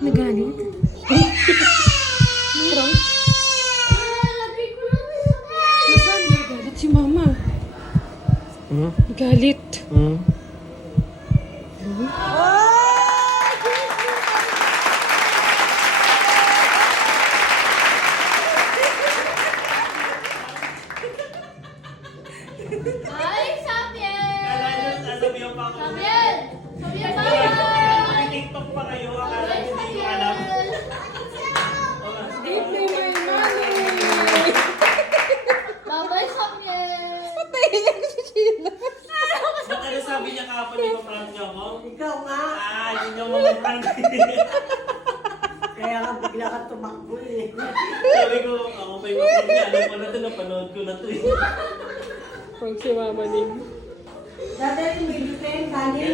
Nagalit? Meron? Nasaan nagalit si mama? Nagalit. Ay, Samuel! Sabi yung pa ako. Samuel! Samuel, May TikTok pa kayo. Akala ko hindi ko alam. Give me my money! Bye-bye, Samuel! Patay niya si Sheila. Ba't ano sabi niya kahapon, di ba prank niyo ako? Ikaw nga. Ah, yun yung mga prank. Kaya nga bigla ka tumakbo eh. Sabi ko, ako pa yung prank niya. Alam ko na ito, napanood ko na ito eh. Pag si mama ning. Dati yung bigla kayo galing.